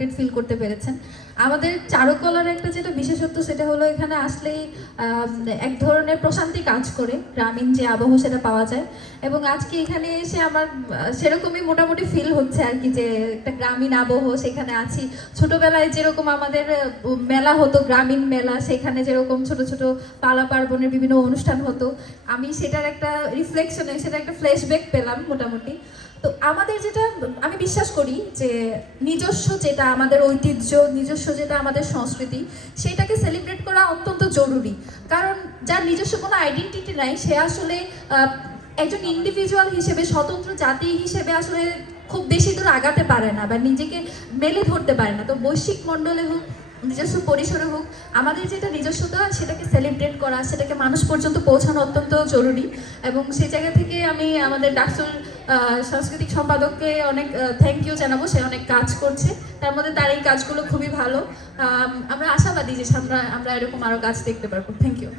Connected feel করতে পেরেছেন। আমাদের চারুকলার একটা যেটা বিশেষত্ব সেটা হলো এখানে আসলেই এক ধরনের প্রশান্তি কাজ করে, গ্রামীণ যে আবহ সেটা পাওয়া যায়। এবং আজকে এখানে এসে আমার সেরকমই মোটামুটি ফিল হচ্ছে আর কি যে একটা গ্রামীণ আবহ, সেখানে আছি। ছোটবেলায় যেরকম আমাদের মেলা হতো, গ্রামীণ মেলা, সেখানে যেরকম ছোট ছোট পালা পার্বণের বিভিন্ন অনুষ্ঠান হতো, আমি সেটার একটা রিফ্লেকশনে সেটা একটা ফ্ল্যাশব্যাক পেলাম মোটামুটি। তো আমাদের যেটা, আমি বিশ্বাস করি যে নিজস্ব যেটা আমাদের ঐতিহ্য নিজস্ব যেটা আমাদের সংস্কৃতি সেটাকে সেলিব্রেট করা অত্যন্ত জরুরি। কারণ যার নিজস্ব কোনো আইডেন্টিটি নাই সে আসলে একজন ইন্ডিভিজুয়াল হিসেবে স্বতন্ত্র জাতি হিসেবে আসলে খুব বেশি দূর আগাতে পারে না বা নিজেকে মেলে ধরতে পারে না। তো বৈশ্বিক মণ্ডলে হোক নিজস্ব পরিসরে হোক আমাদের যেটা নিজস্বতা সেটাকে সেলিব্রেট করা সেটাকে মানুষ পর্যন্ত পৌঁছানো অত্যন্ত জরুরি। এবং সেই জায়গা থেকে আমি আমাদের ডাকসুর আহ, সাংস্কৃতিক সম্পাদককে অনেক থ্যাংক ইউ জানাব, সে অনেক কাজ করছে। তার মধ্যে তার এই কাজগুলো খুবই ভালো। আমরা আশাবাদী যে আমরা আমরা এরকম আরও কাজ দেখতে পারব। Thank you